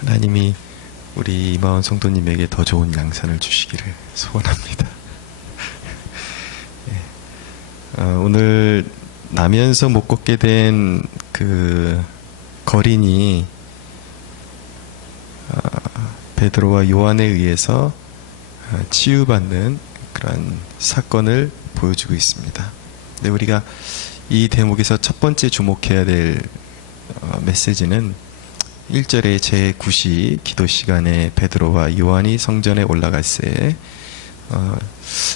하나님이 우리 이마원 성도님에게 더 좋은 양산을 주시기를 소원합니다. 오늘 나면서 못 걷게 된 그 거린이 베드로와 요한에 의해서 치유받는 그런 사건을 보여주고 있습니다. 근데 우리가 이 대목에서 첫 번째 주목해야 될 메시지는 1절의 제9시 기도 시간에 베드로와 요한이 성전에 올라갔을 때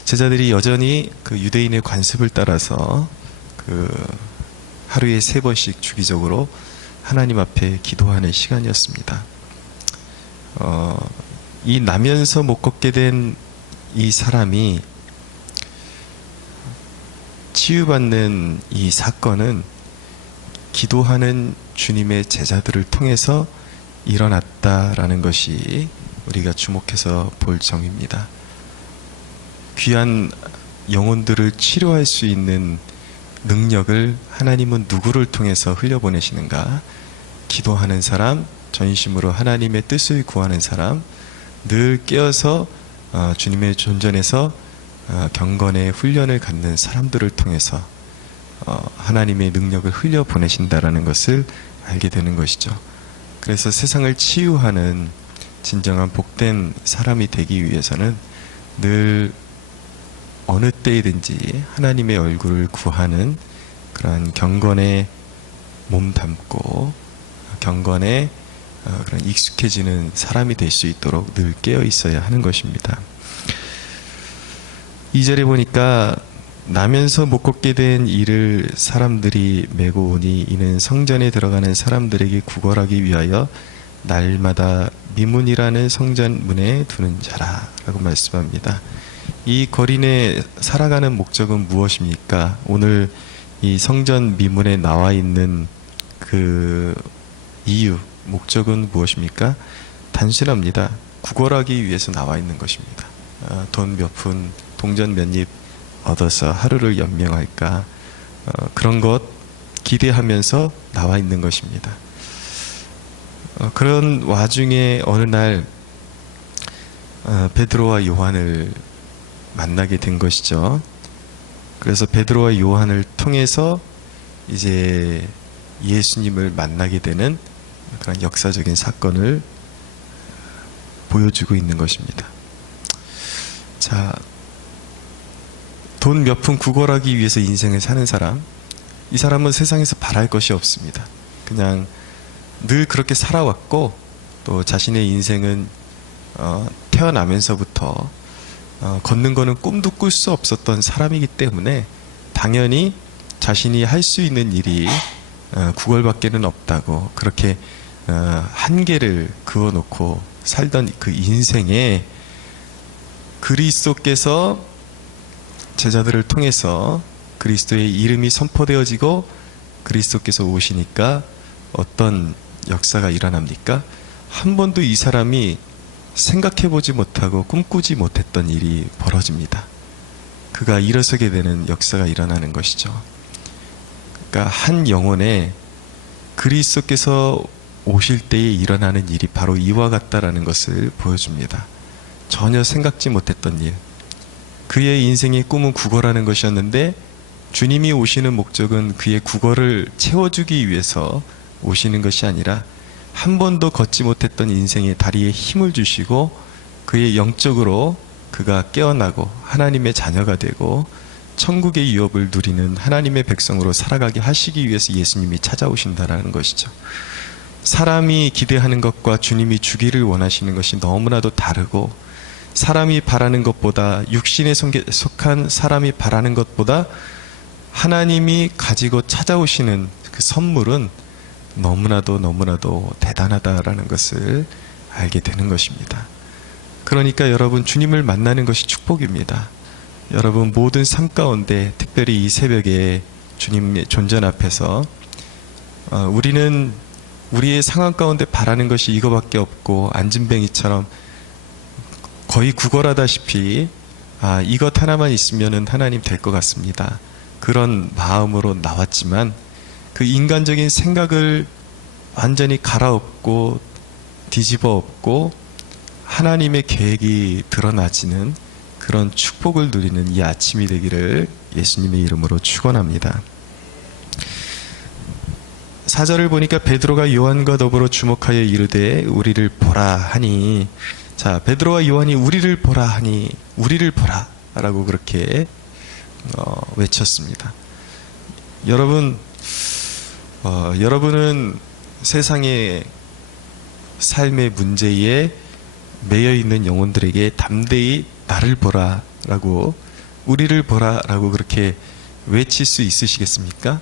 제자들이 여전히 그 유대인의 관습을 따라서 그 하루에 3번씩 주기적으로 하나님 앞에 기도하는 시간이었습니다. 이 나면서 못 걷게 된 이 사람이 치유받는 이 사건은 기도하는 주님의 제자들을 통해서 일어났다라는 것이 우리가 주목해서 볼 점입니다. 귀한 영혼들을 치료할 수 있는 능력을 하나님은 누구를 통해서 흘려보내시는가? 기도하는 사람, 전심으로 하나님의 뜻을 구하는 사람, 늘 깨어서 주님의 존전에서 경건의 훈련을 갖는 사람들을 통해서 하나님의 능력을 흘려보내신다라는 것을 알게 되는 것이죠. 그래서 세상을 치유하는 진정한 복된 사람이 되기 위해서는 늘 어느 때이든지 하나님의 얼굴을 구하는 그런 경건에 몸 담고 경건에 그런 익숙해지는 사람이 될 수 있도록 늘 깨어 있어야 하는 것입니다. 2절에 보니까 나면서 못 걷게 된 이를 사람들이 메고 오니 이는 성전에 들어가는 사람들에게 구걸하기 위하여 날마다 미문이라는 성전 문에 두는 자라 라고 말씀합니다. 이 거린의 살아가는 목적은 무엇입니까? 오늘 이 성전 미문에 나와 있는 그 이유, 목적은 무엇입니까? 단순합니다. 구걸하기 위해서 나와 있는 것입니다. 돈 몇 푼, 동전 몇 입 얻어서 하루를 연명할까, 그런 것 기대하면서 나와 있는 것입니다. 그런 와중에 어느 날 베드로와 요한을 만나게 된 것이죠. 그래서 베드로와 요한을 통해서 이제 예수님을 만나게 되는 그런 역사적인 사건을 보여주고 있는 것입니다. 자, 돈 몇 푼 구걸하기 위해서 인생을 사는 사람, 이 사람은 세상에서 바랄 것이 없습니다. 그냥 늘 그렇게 살아왔고, 또 자신의 인생은 태어나면서부터 걷는 거는 꿈도 꿀 수 없었던 사람이기 때문에 당연히 자신이 할 수 있는 일이 구걸밖에는 없다고 그렇게 한계를 그어놓고 살던 그 인생에 그리스도께서 제자들을 통해서 그리스도의 이름이 선포되어지고 그리스도께서 오시니까 어떤 역사가 일어납니까? 한 번도 이 사람이 생각해보지 못하고 꿈꾸지 못했던 일이 벌어집니다. 그가 일어서게 되는 역사가 일어나는 것이죠. 그러니까 한 영혼에 그리스도께서 오실 때에 일어나는 일이 바로 이와 같다라는 것을 보여줍니다. 전혀 생각지 못했던 일. 그의 인생의 꿈은 구걸하는 것이었는데 주님이 오시는 목적은 그의 구걸을 채워주기 위해서 오시는 것이 아니라 한 번도 걷지 못했던 인생의 다리에 힘을 주시고 그의 영적으로 그가 깨어나고 하나님의 자녀가 되고 천국의 유업을 누리는 하나님의 백성으로 살아가게 하시기 위해서 예수님이 찾아오신다라는 것이죠. 사람이 기대하는 것과 주님이 주기를 원하시는 것이 너무나도 다르고, 사람이 바라는 것보다, 육신에 속한 사람이 바라는 것보다 하나님이 가지고 찾아오시는 그 선물은 너무나도 대단하다라는 것을 알게 되는 것입니다. 그러니까 여러분, 주님을 만나는 것이 축복입니다. 여러분, 모든 삶 가운데 특별히 이 새벽에 주님의 존전 앞에서 우리는 우리의 상황 가운데 바라는 것이 이거밖에 없고 안진뱅이처럼 거의 구걸하다시피 이것 하나만 있으면 하나님 될 것 같습니다. 그런 마음으로 나왔지만 그 인간적인 생각을 완전히 갈아엎고 뒤집어 엎고 하나님의 계획이 드러나지는 그런 축복을 누리는 이 아침이 되기를 예수님의 이름으로 축원합니다. 4절을 보니까 베드로가 요한과 더불어 주목하여 이르되 우리를 보라 하니, 자, 베드로와 요한이 우리를 보라 하니 우리를 보라 라고 그렇게 외쳤습니다. 여러분은 세상의 삶의 문제에 매여 있는 영혼들에게 담대히 나를 보라 라고, 우리를 보라 라고 그렇게 외칠 수 있으시겠습니까?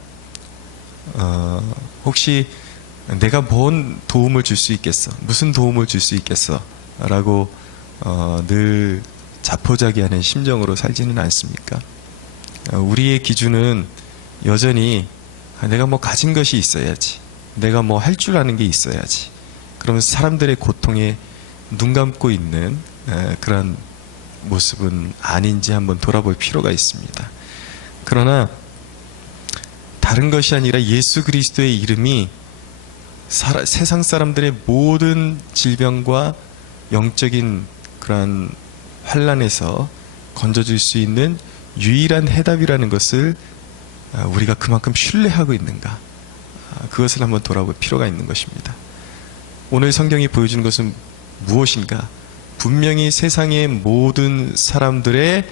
혹시 내가 뭔 도움을 줄 수 있겠어? 무슨 도움을 줄 수 있겠어? 라고 늘 자포자기하는 심정으로 살지는 않습니까? 우리의 기준은 여전히 내가 뭐 가진 것이 있어야지, 내가 뭐 할 줄 아는 게 있어야지, 그러면서 사람들의 고통에 눈 감고 있는 그런 모습은 아닌지 한번 돌아볼 필요가 있습니다. 그러나 다른 것이 아니라 예수 그리스도의 이름이 세상 사람들의 모든 질병과 영적인 그런 환난에서 건져줄 수 있는 유일한 해답이라는 것을 우리가 그만큼 신뢰하고 있는가, 그것을 한번 돌아볼 필요가 있는 것입니다. 오늘 성경이 보여주는 것은 무엇인가? 분명히 세상의 모든 사람들의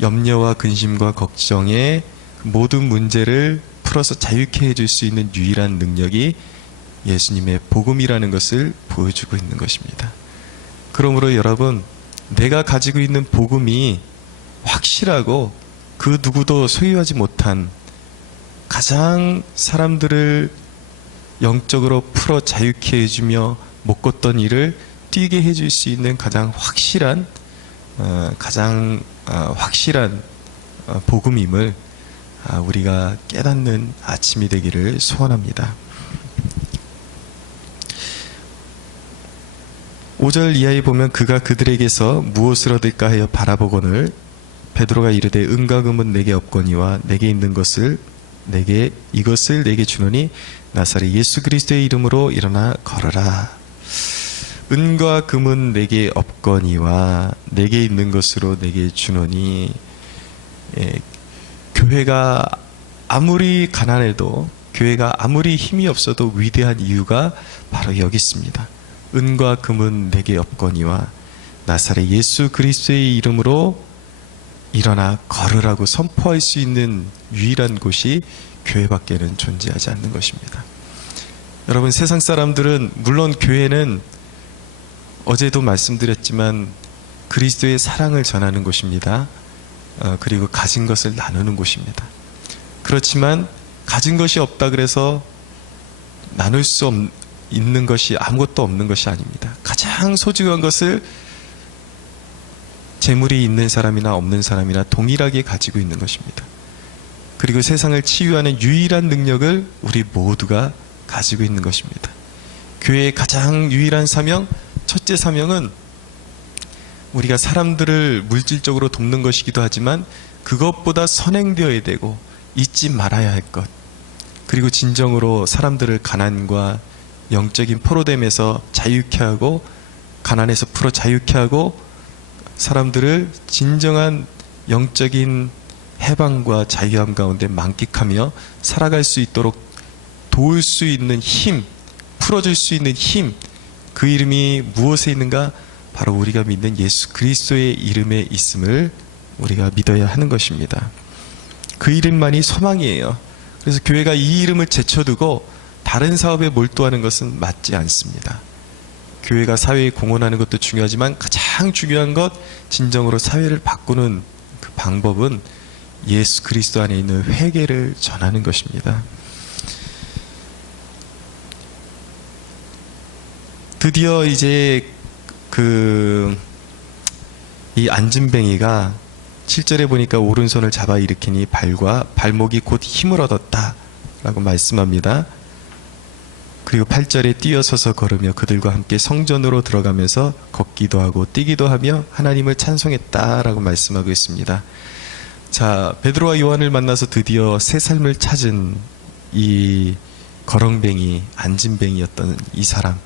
염려와 근심과 걱정에 모든 문제를 풀어서 자유케 해줄 수 있는 유일한 능력이 예수님의 복음이라는 것을 보여주고 있는 것입니다. 그러므로 여러분, 내가 가지고 있는 복음이 확실하고 그 누구도 소유하지 못한, 가장 사람들을 영적으로 풀어 자유케 해주며 못 걷던 일을 뛰게 해줄 수 있는 가장 확실한 복음임을 우리가 깨닫는 아침이 되기를 소원합니다. 5절 이하에 보면 그가 그들에게서 무엇을 얻을까 하여 바라보거늘 베드로가 이르되 은과 금은 내게 없거니와 내게 있는 것을 이것을 내게 주노니 나사렛 예수 그리스도의 이름으로 일어나 걸어라. 은과 금은 내게 없거니와 내게 있는 것으로 내게 주노니, 교회가 아무리 가난해도, 교회가 아무리 힘이 없어도 위대한 이유가 바로 여기 있습니다. 은과 금은 내게 없거니와 나사렛 예수 그리스도의 이름으로 일어나 걸으라고 선포할 수 있는 유일한 곳이 교회밖에는 존재하지 않는 것입니다. 여러분, 세상 사람들은, 물론 교회는 어제도 말씀드렸지만 그리스도의 사랑을 전하는 곳입니다. 그리고 가진 것을 나누는 곳입니다. 그렇지만 가진 것이 없다 그래서 나눌 수 있는 것이 아무것도 없는 것이 아닙니다. 가장 소중한 것을 재물이 있는 사람이나 없는 사람이나 동일하게 가지고 있는 것입니다. 그리고 세상을 치유하는 유일한 능력을 우리 모두가 가지고 있는 것입니다. 교회의 가장 유일한 사명, 첫째 사명은 우리가 사람들을 물질적으로 돕는 것이기도 하지만 그것보다 선행되어야 되고 잊지 말아야 할 것, 그리고 진정으로 사람들을 가난과 영적인 포로됨에서 자유케 하고, 가난에서 풀어 자유케 하고, 사람들을 진정한 영적인 해방과 자유함 가운데 만끽하며 살아갈 수 있도록 도울 수 있는 힘, 풀어줄 수 있는 힘, 그 이름이 무엇에 있는가? 바로 우리가 믿는 예수 그리스도의 이름에 있음을 우리가 믿어야 하는 것입니다. 그 이름만이 소망이에요. 그래서 교회가 이 이름을 제쳐두고 다른 사업에 몰두하는 것은 맞지 않습니다. 교회가 사회에 공헌하는 것도 중요하지만 가장 중요한 것, 진정으로 사회를 바꾸는 그 방법은 예수 그리스도 안에 있는 회개를 전하는 것입니다. 드디어 이제 이 안진뱅이가 7절에 보니까 오른손을 잡아 일으키니 발목이 곧 힘을 얻었다 라고 말씀합니다. 그리고 8절에 뛰어서서 걸으며 그들과 함께 성전으로 들어가면서 걷기도 하고 뛰기도 하며 하나님을 찬송했다라고 말씀하고 있습니다. 자, 베드로와 요한을 만나서 드디어 새 삶을 찾은 이 거렁뱅이, 안진뱅이였던 이 사람,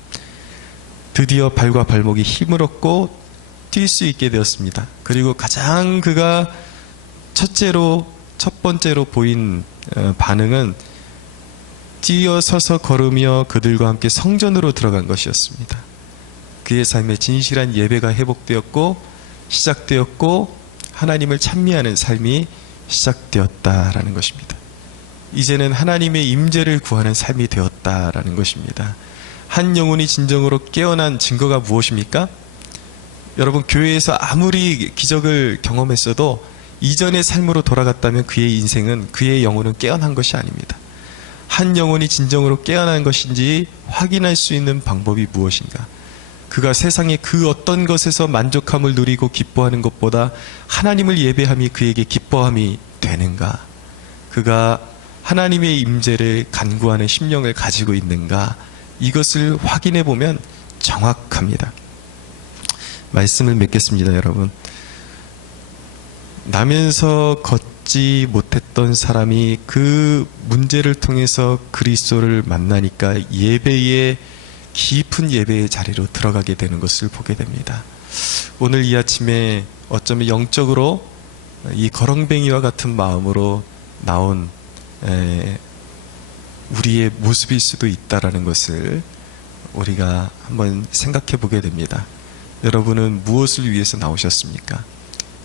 드디어 발과 발목이 힘을 얻고 뛸 수 있게 되었습니다. 그리고 가장 그가 첫 번째로 보인 반응은 뛰어서서 걸으며 그들과 함께 성전으로 들어간 것이었습니다. 그의 삶에 진실한 예배가 회복되었고 시작되었고 하나님을 찬미하는 삶이 시작되었다라는 것입니다. 이제는 하나님의 임재를 구하는 삶이 되었다라는 것입니다. 한 영혼이 진정으로 깨어난 증거가 무엇입니까? 여러분, 교회에서 아무리 기적을 경험했어도 이전의 삶으로 돌아갔다면 그의 인생은, 그의 영혼은 깨어난 것이 아닙니다. 한 영혼이 진정으로 깨어난 것인지 확인할 수 있는 방법이 무엇인가? 그가 세상의 그 어떤 것에서 만족함을 누리고 기뻐하는 것보다 하나님을 예배함이 그에게 기뻐함이 되는가? 그가 하나님의 임재를 간구하는 심령을 가지고 있는가? 이것을 확인해 보면 정확합니다. 말씀을 맺겠습니다, 여러분. 나면서 걷지 못했던 사람이 그 문제를 통해서 그리스도를 만나니까 깊은 예배의 자리로 들어가게 되는 것을 보게 됩니다. 오늘 이 아침에 어쩌면 영적으로 이 거렁뱅이와 같은 마음으로 나온 우리의 모습일 수도 있다라는 것을 우리가 한번 생각해 보게 됩니다. 여러분은 무엇을 위해서 나오셨습니까?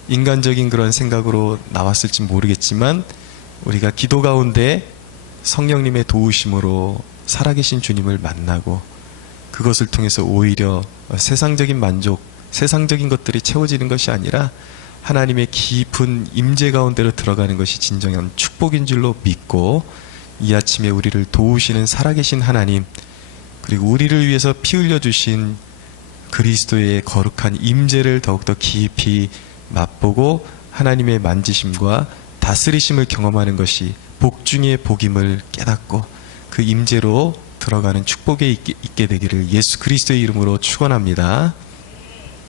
인간적인 그런 생각으로 나왔을지 모르겠지만 우리가 기도 가운데 성령님의 도우심으로 살아계신 주님을 만나고 그것을 통해서 오히려 세상적인 만족, 세상적인 것들이 채워지는 것이 아니라 하나님의 깊은 임재 가운데로 들어가는 것이 진정한 축복인 줄로 믿고 이 아침에 우리를 도우시는 살아계신 하나님, 그리고 우리를 위해서 피 흘려주신 그리스도의 거룩한 임재를 더욱더 깊이 맛보고 하나님의 만지심과 다스리심을 경험하는 것이 복 중의 복임을 깨닫고 그 임재로 들어가는 축복에 있게 되기를 예수 그리스도의 이름으로 축원합니다.